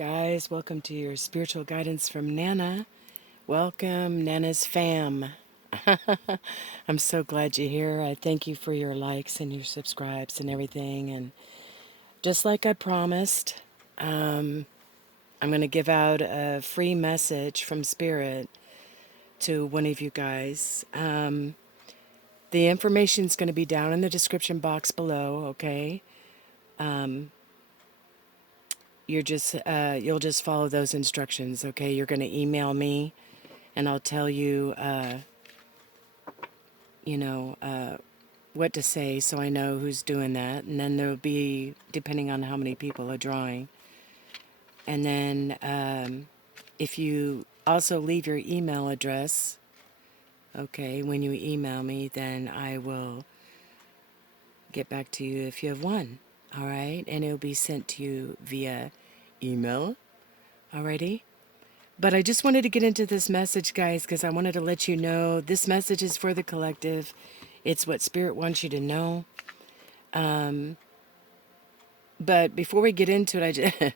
guys. Welcome to your spiritual guidance from Nana. Welcome, Nana's fam. I'm so glad you're here. I thank you for your likes and your subscribes and everything. And just like I promised, I'm going to give out a free message from Spirit to one of you guys. The information is going to be down in the description box below, okay? You'll just follow those instructions, okay? You're going to email me and I'll tell you, you know, what to say so I know who's doing that. And then there'll be, depending on how many people are drawing. And then if you also leave your email address, okay, when you email me, then I will get back to you if you have won. All right? And it'll be sent to you via email. Alrighty? But I just wanted to get into this message, guys, because I wanted to let you know this message is for the collective. It's what Spirit wants you to know. But before we get into it, I just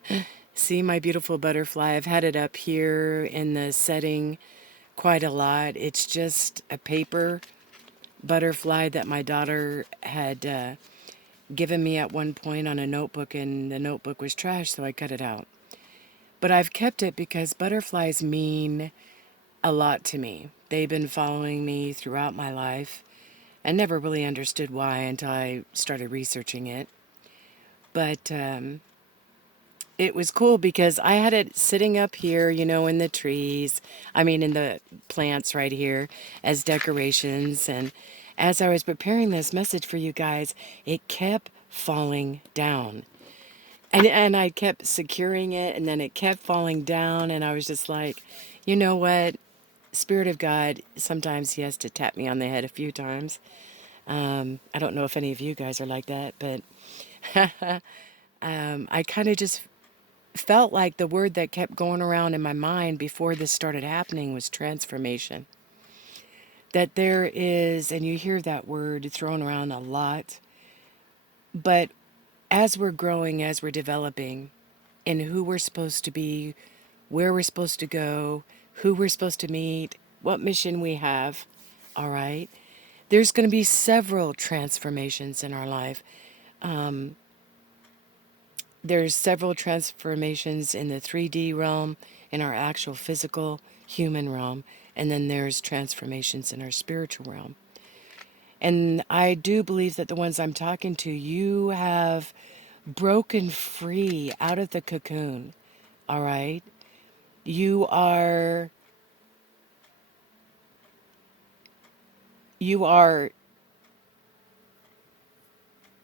see my beautiful butterfly. I've had it up here in the setting quite a lot. It's just a paper butterfly that my daughter had given me at one point on a notebook, and the notebook was trash, so I cut it out. But I've kept it because butterflies mean a lot to me. They've been following me throughout my life. I never really understood why until I started researching it. But it was cool because I had it sitting up here, in the trees. I mean, in the plants right here as decorations. And as I was preparing this message for you guys, it kept falling down. And I kept securing it, and then it kept falling down. And I was just like, you know what? Spirit of God, sometimes he has to tap me on the head a few times. I don't know if any of you guys are like that, but I kind of just felt like the word that kept going around in my mind before this started happening was transformation. That there is, and you hear that word thrown around a lot, but as we're growing, as we're developing, in who we're supposed to be, where we're supposed to go, who we're supposed to meet, what mission we have, all right? There's going to be several transformations in our life. There's several transformations in the 3D realm, in our actual physical human realm, and then there's transformations in our spiritual realm. And I do believe that the ones I'm talking to, you have broken free out of the cocoon, all right? You are, you are,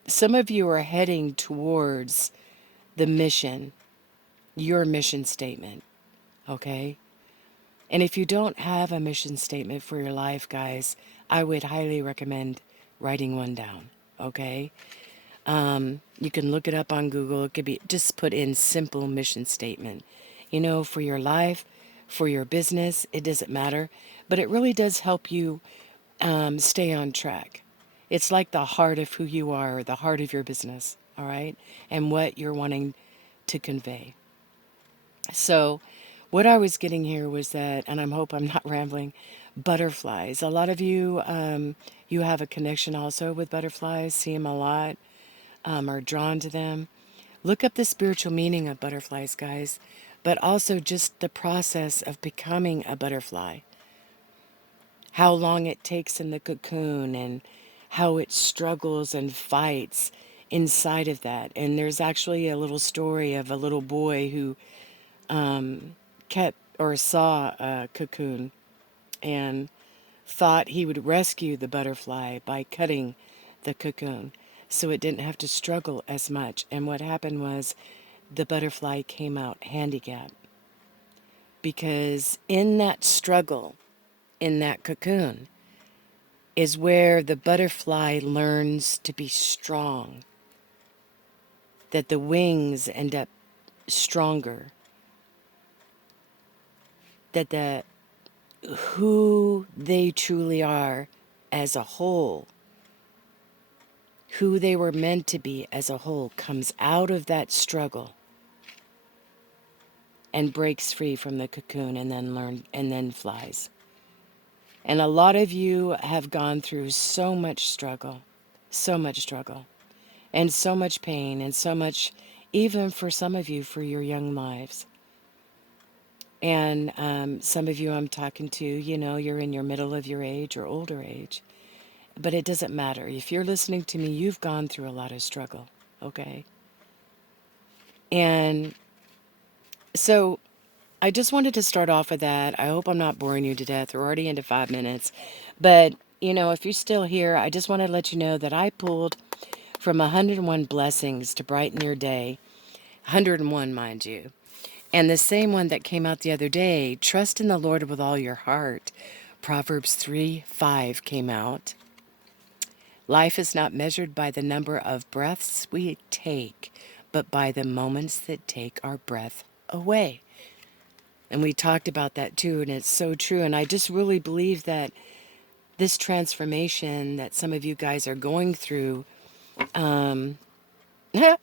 some of you are heading towards the mission, your mission statement, okay? And if you don't have a mission statement for your life, guys, I would highly recommend writing one down, okay? You can look it up on Google. It could be just put in simple mission statement. For your life, for your business, it doesn't matter. But it really does help you stay on track. It's like the heart of who you are, the heart of your business, all right? And what you're wanting to convey. So, what I was getting here was that, and I hope I'm not rambling, butterflies. A lot of you, you have a connection also with butterflies, see them a lot, are drawn to them. Look up the spiritual meaning of butterflies, guys, but also just the process of becoming a butterfly. How long it takes in the cocoon and how it struggles and fights inside of that. And there's actually a little story of a little boy who kept or saw a cocoon and thought he would rescue the butterfly by cutting the cocoon so it didn't have to struggle as much. And what happened was the butterfly came out handicapped because in that struggle, in that cocoon, is where the butterfly learns to be strong, that the wings end up stronger, that the who they truly are as a whole, who they were meant to be as a whole, comes out of that struggle. and breaks free from the cocoon and then flies. And a lot of you have gone through so much struggle, and so much pain, and so much, even for some of you, for your young lives. And some of you I'm talking to, you're in your middle of your age or older age. But it doesn't matter. If you're listening to me, you've gone through a lot of struggle, okay? And so I just wanted to start off with that. I hope I'm not boring you to death. We're already into 5 minutes. But, if you're still here, I just want to let you know that I pulled from 101 blessings to brighten your day. 101, mind you. And the same one that came out the other day, trust in the Lord with all your heart. Proverbs 3:5 came out. Life is not measured by the number of breaths we take, but by the moments that take our breath away. And we talked about that too, and it's so true. And I just really believe that this transformation that some of you guys are going through, on the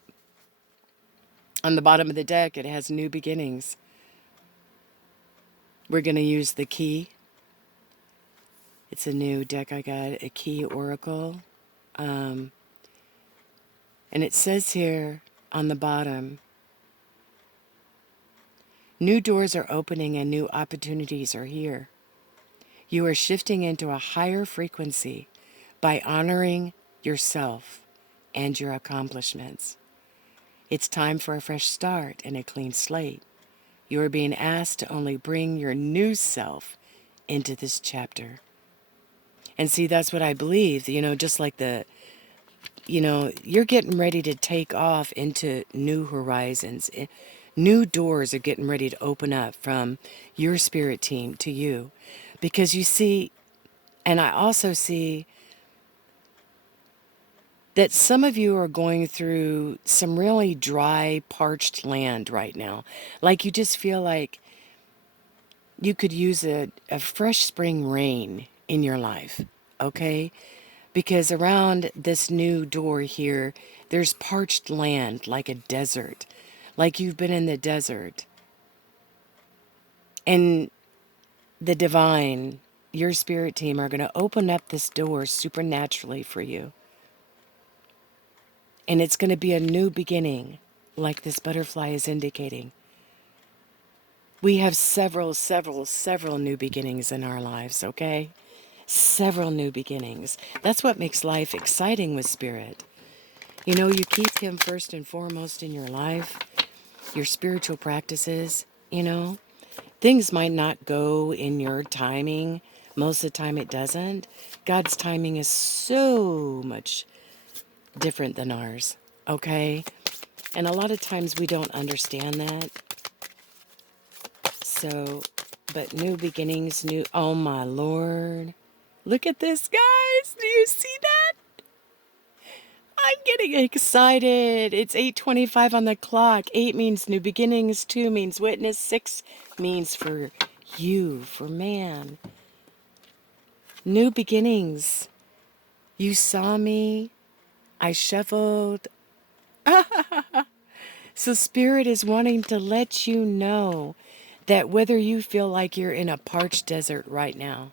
bottom of the deck, it has new beginnings. We're going to use the key. It's a new deck I got, a key oracle. And it says here on the bottom, new doors are opening and new opportunities are here. You are shifting into a higher frequency by honoring yourself and your accomplishments. It's time for a fresh start and a clean slate. You are being asked to only bring your new self into this chapter. And see, that's what I believe, just like you're getting ready to take off into new horizons. New doors are getting ready to open up from your spirit team to you. Because you see, and I also see that some of you are going through some really dry, parched land right now. Like you just feel like you could use a fresh spring rain in your life, okay? Because around this new door here, there's parched land like a desert, like you've been in the desert. And the divine, your spirit team, are going to open up this door supernaturally for you. And it's going to be a new beginning, like this butterfly is indicating. We have several new beginnings in our lives, okay? Several new beginnings. That's what makes life exciting with spirit. You keep him first and foremost in your life, your spiritual practices, Things might not go in your timing. Most of the time it doesn't. God's timing is so much different than ours, okay? And a lot of times we don't understand that. So, but new beginnings, oh my Lord. Look at this, guys. Do you see that? I'm getting excited. It's 8:25 on the clock. 8 means new beginnings, 2 means witness, 6 means for you, for man. New beginnings. You saw me. I shuffled. So Spirit is wanting to let you know that whether you feel like you're in a parched desert right now,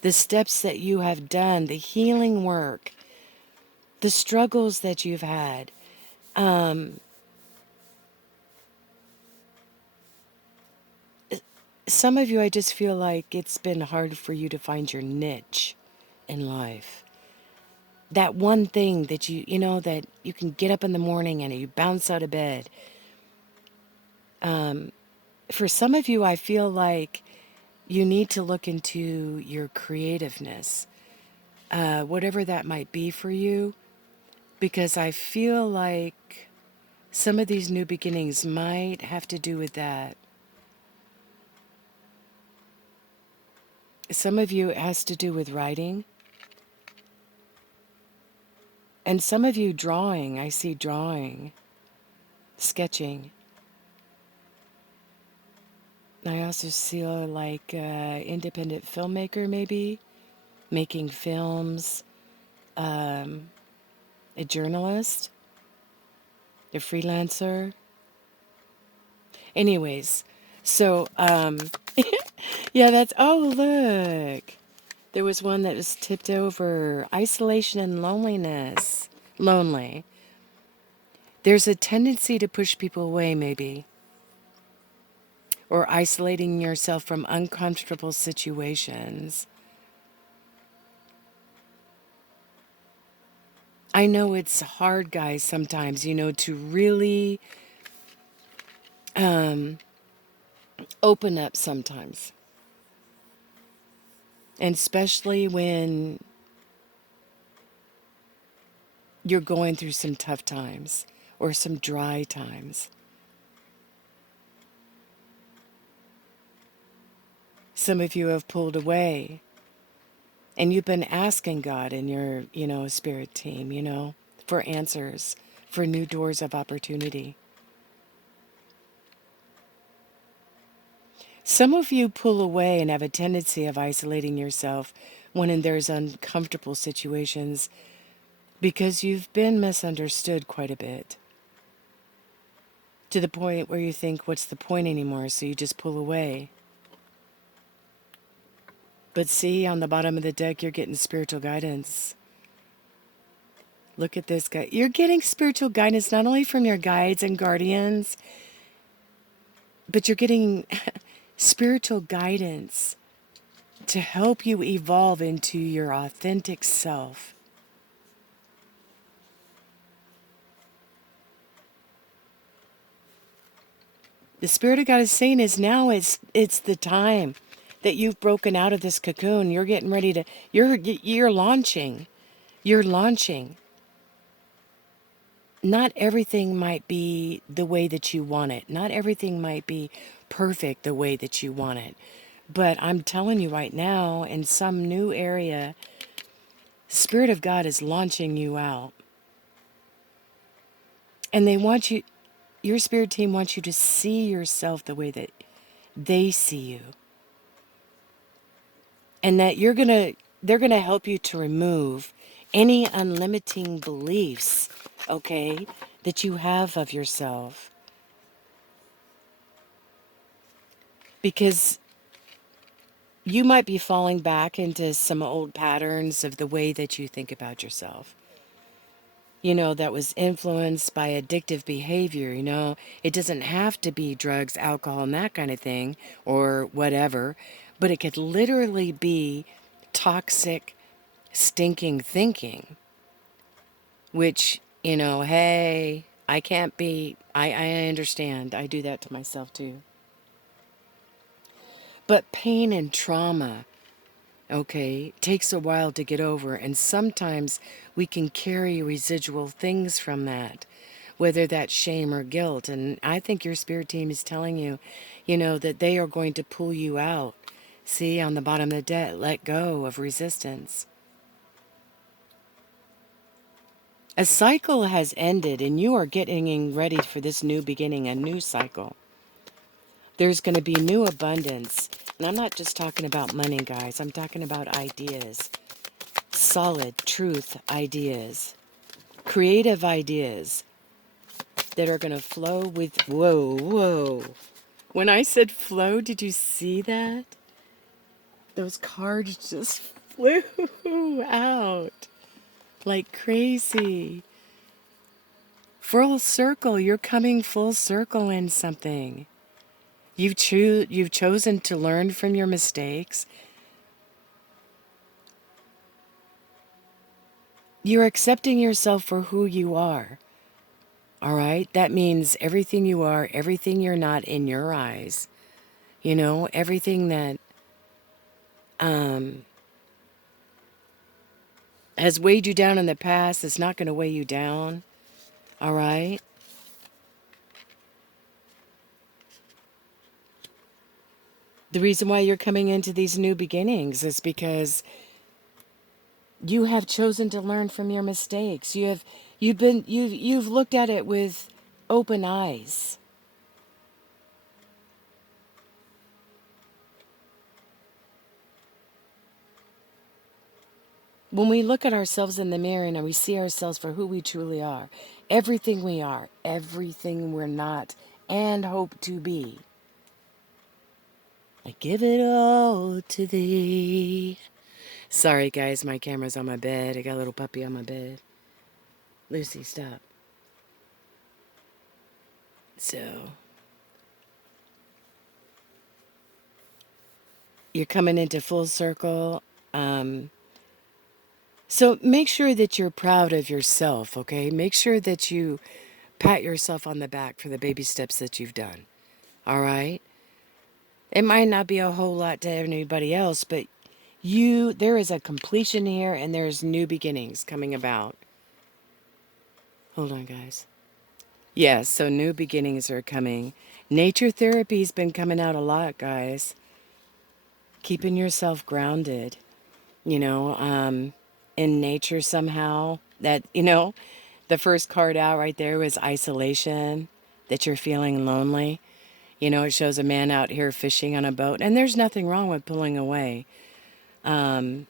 the steps that you have done, the healing work, the struggles that you've had, some of you, I just feel like it's been hard for you to find your niche in life. That one thing that that you can get up in the morning and you bounce out of bed. For some of you, I feel like you need to look into your creativeness, whatever that might be for you, because I feel like some of these new beginnings might have to do with that. Some of you, it has to do with writing. And some of you drawing. I see drawing, sketching. I also see like independent filmmaker maybe, making films, a journalist, a freelancer. Anyways, so yeah, that's oh look. There was one that was tipped over. Isolation and loneliness. Lonely. There's a tendency to push people away, maybe, or isolating yourself from uncomfortable situations. I know it's hard, guys, sometimes, to really open up sometimes. And especially when you're going through some tough times or some dry times. Some of you have pulled away and you've been asking God and your, spirit team, for answers, for new doors of opportunity. Some of you pull away and have a tendency of isolating yourself when there's uncomfortable situations because you've been misunderstood quite a bit. To the point where you think, what's the point anymore? So you just pull away. But see, on the bottom of the deck, you're getting spiritual guidance. Look at this guy. You're getting spiritual guidance not only from your guides and guardians, but you're getting spiritual guidance to help you evolve into your authentic self. The Spirit of God is saying is now it's the time that you've broken out of this cocoon. You're getting ready to you're launching. You're launching. Not everything might be the way that you want it. Not everything might be perfect the way that you want it. But I'm telling you right now, in some new area, Spirit of God is launching you out. And they want you, your spirit team wants you to see yourself the way that they see you. And that they're gonna help you to remove any unlimiting beliefs, okay, that you have of yourself. Because you might be falling back into some old patterns of the way that you think about yourself. That was influenced by addictive behavior. It doesn't have to be drugs, alcohol, and that kind of thing, or whatever, but it could literally be toxic, stinking thinking, which, hey, I can't be, I understand. I do that to myself too. But pain and trauma, okay, takes a while to get over, and sometimes we can carry residual things from that, whether that's shame or guilt. And I think your spirit team is telling you, that they are going to pull you out. See, on the bottom of the deck, let go of resistance. A cycle has ended, and you are getting ready for this new beginning, a new cycle. There's going to be new abundance. And I'm not just talking about money, guys. I'm talking about ideas. Solid truth ideas. Creative ideas that are going to flow with... Whoa. When I said flow, did you see that? Those cards just flew out like crazy. Full circle. You're coming full circle in something. You've chosen to learn from your mistakes. You're accepting yourself for who you are. All right? That means everything you are, everything you're not in your eyes. Everything that has weighed you down in the past is not going to weigh you down. All right? The reason why you're coming into these new beginnings is because you have chosen to learn from your mistakes. You've looked at it with open eyes. When we look at ourselves in the mirror and we see ourselves for who we truly are, everything we are, everything we're not, and hope to be. I give it all to thee. Sorry, guys, my camera's on my bed. I got a little puppy on my bed. Lucy, stop. So, you're coming into full circle. So make sure that you're proud of yourself, okay? Make sure that you pat yourself on the back for the baby steps that you've done, all right? It might not be a whole lot to anybody else, but there is a completion here and there's new beginnings coming about. Hold on, guys. Yes, so new beginnings are coming. Nature therapy's been coming out a lot, guys. Keeping yourself grounded, you know, in nature somehow. The first card out right there was isolation, that you're feeling lonely. It shows a man out here fishing on a boat, and there's nothing wrong with pulling away. I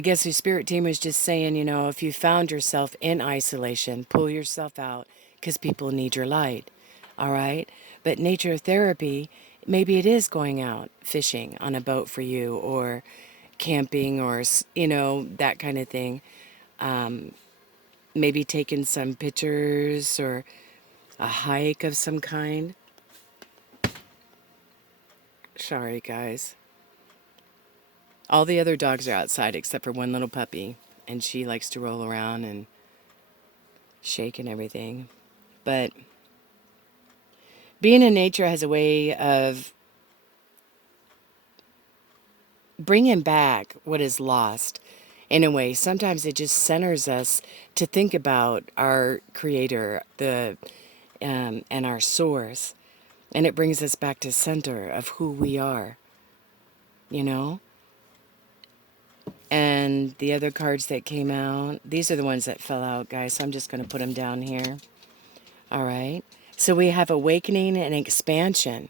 guess the spirit team was just saying, if you found yourself in isolation, pull yourself out because people need your light. All right? But nature therapy, maybe it is going out fishing on a boat for you or camping or, that kind of thing. Maybe taking some pictures or a hike of some kind. Sorry, guys. All the other dogs are outside except for one little puppy, and she likes to roll around and shake and everything. But being in nature has a way of bringing back what is lost. In a way, sometimes it just centers us to think about our creator, and our source, and it brings us back to center of who we are, you know? And the other cards that came out, these are the ones that fell out, guys, so I'm just going to put them down here. All right. So we have awakening and expansion.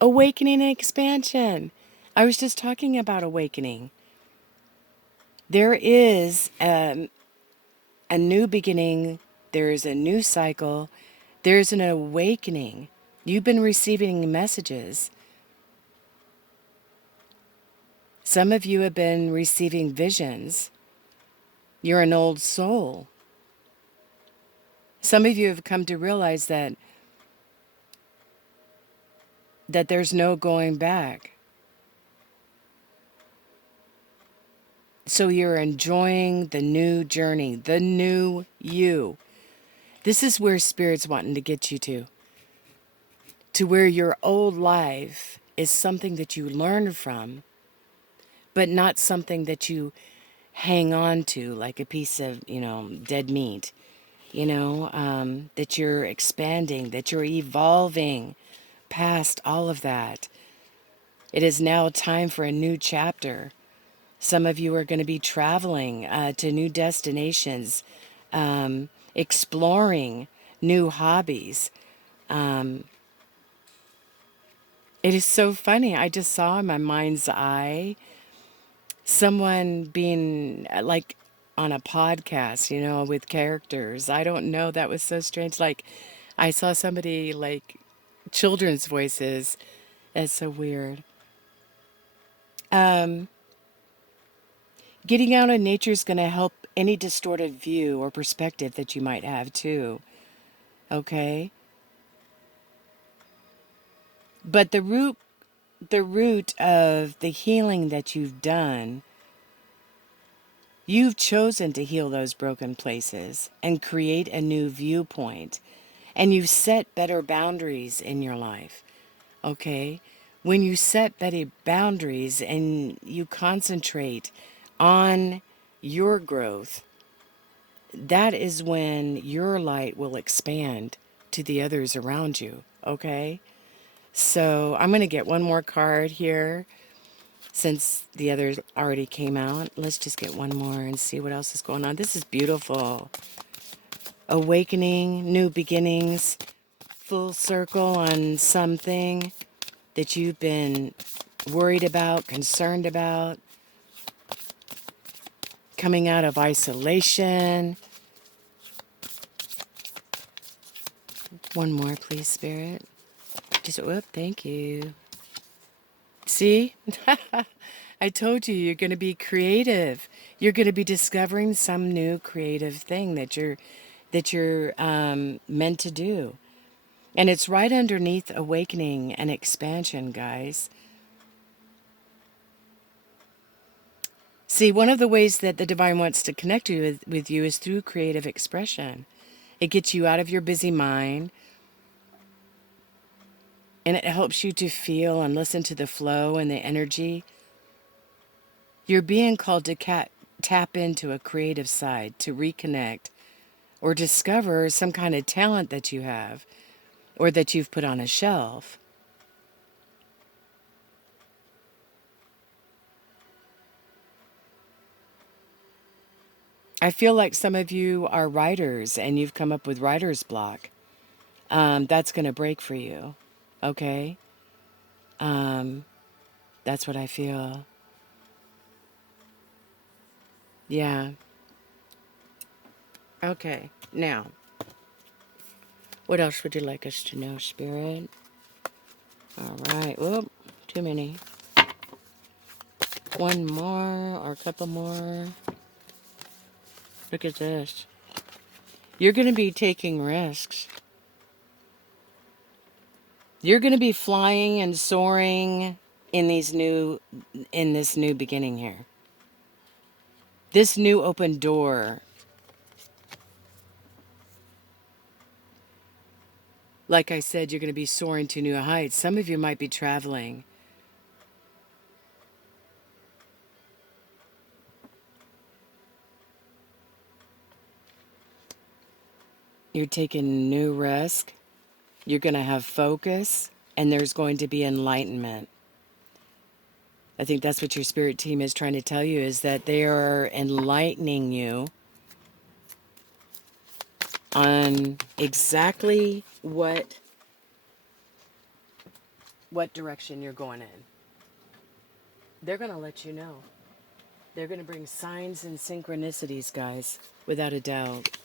Awakening and expansion. I was just talking about awakening. There is a new beginning. There is a new cycle. There's an awakening. You've been receiving messages. Some of you have been receiving visions. You're an old soul. Some of you have come to realize that there's no going back. So you're enjoying the new journey, the new you. This is where Spirit's wanting to get you to where your old life is something that you learn from, but not something that you hang on to like a piece of, dead meat, that you're expanding, that you're evolving past all of that. It is now time for a new chapter. Some of you are going to be traveling to new destinations, exploring new hobbies. It is so funny. I just saw in my mind's eye someone being like on a podcast, with characters. I don't know. That was so strange. Like, I saw somebody like children's voices. That's so weird. Getting out in nature is going to help any distorted view or perspective that you might have too. Okay? But the root of the healing that you've done, you've chosen to heal those broken places and create a new viewpoint. And you've set better boundaries in your life. Okay? When you set better boundaries and you concentrate on your growth, that is when your light will expand to the others around you. Okay? So I'm going to get one more card here since the others already came out. Let's just get one more and see what else is going on. This is beautiful. Awakening, new beginnings, full circle on something that you've been worried about, concerned about, coming out of isolation. One more, please, Spirit. Just, whoop, thank you. See? I told you, you're going to be creative. You're going to be discovering some new creative thing that you're meant to do. And it's right underneath awakening and expansion, guys. See, one of the ways that the divine wants to connect you with you is through creative expression. It gets you out of your busy mind, and it helps you to feel and listen to the flow and the energy. You're being called to tap into a creative side, to reconnect or discover some kind of talent that you have or that you've put on a shelf. I feel like some of you are writers and you've come up with writer's block. That's going to break for you. Okay? Um, that's what I feel. Yeah. Okay. Now, what else would you like us to know, Spirit? All right. Whoop. Too many. One more or a couple more. Look at this. You're going to be taking risks. You're going to be flying and soaring in this new beginning here. This new open door. Like I said, you're going to be soaring to new heights. Some of you might be traveling. You're taking new risk. You're going to have focus, and there's going to be enlightenment. I think that's what your spirit team is trying to tell you, is that they are enlightening you on exactly what direction you're going in. They're going to let you know. They're going to bring signs and synchronicities, guys, without a doubt.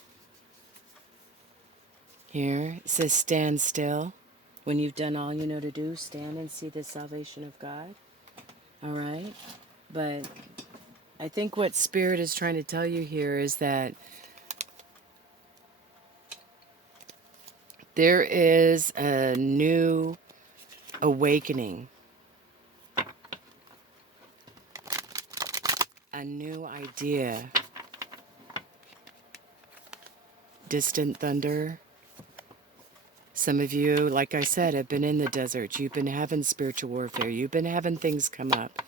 Here, it says stand still. When you've done all you know to do, stand and see the salvation of God. All right? But I think what Spirit is trying to tell you here is that there is a new awakening, a new idea. Distant thunder. Some of you, like I said, have been in the desert. You've been having spiritual warfare. You've been having things come up.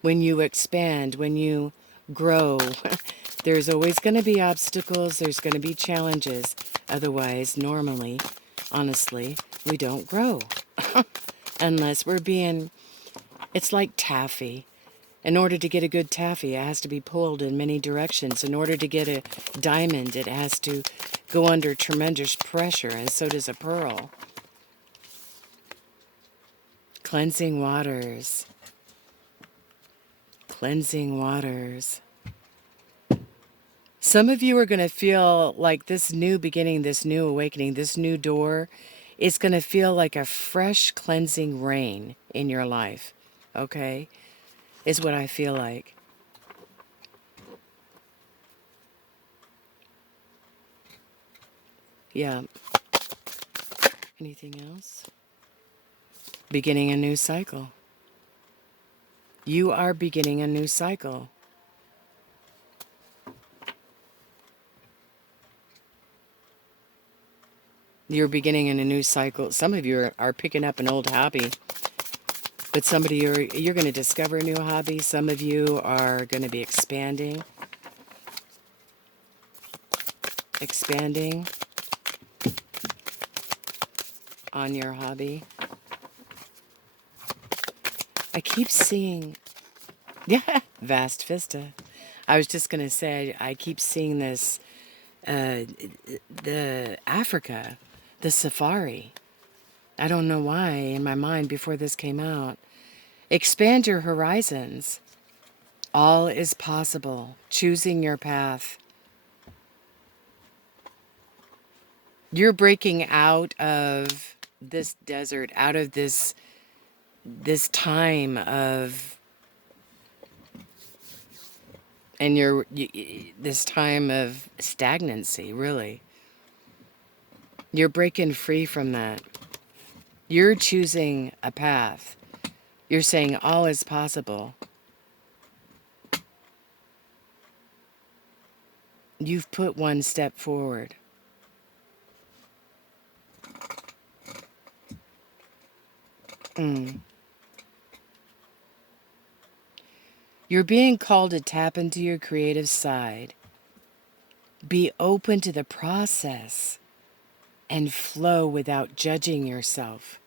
When you expand, when you grow, there's always going to be obstacles. There's going to be challenges. Otherwise, normally, honestly, we don't grow. Unless we're being, it's like taffy. In order to get a good taffy, it has to be pulled in many directions. In order to get a diamond, it has to go under tremendous pressure, and so does a pearl. Cleansing waters. Cleansing waters. Some of you are going to feel like this new beginning, this new awakening, this new door is going to feel like a fresh cleansing rain in your life. Okay? Is what I feel like. Yeah. Anything else? Beginning a new cycle. You are beginning a new cycle. You're beginning in a new cycle. Some of you are picking up an old hobby, but somebody you're going to discover a new hobby. Some of you are going to be expanding on your hobby. I keep seeing, yeah, vast vista. I was just going to say, I keep seeing this, the Africa, the safari. I don't know why in my mind before this came out. Expand your horizons. All is possible. Choosing your path. You're breaking out of this desert, out of this time of, and this time of stagnancy, really. You're breaking free from that. You're choosing a path. You're saying all is possible. You've put one step forward. Mm. You're being called to tap into your creative side. Be open to the process and flow without judging yourself.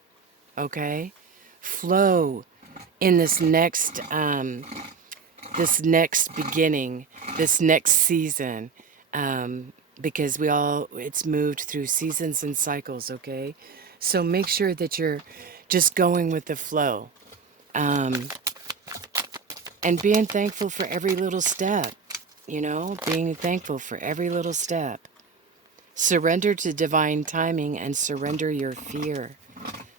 Okay? Flow in this next beginning, this next season, because it's moved through seasons and cycles, okay? So make sure that you're just going with the flow, and being thankful for every little step, being thankful for every little step. Surrender to divine timing and surrender your fear.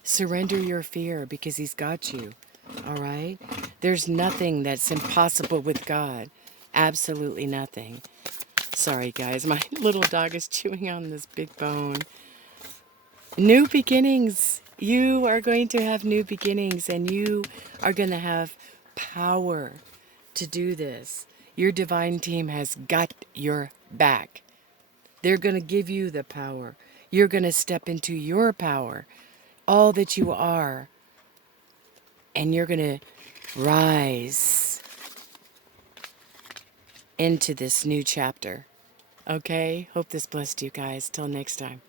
Surrender your fear because He's got you. All right? There's nothing that's impossible with God. Absolutely nothing. Sorry, guys. My little dog is chewing on this big bone. New beginnings. You are going to have new beginnings, and you are going to have power to do this. Your divine team has got your back. They're going to give you the power. You're going to step into your power, all that you are, and you're going to rise into this new chapter. Okay? Hope this blessed you guys. Till next time.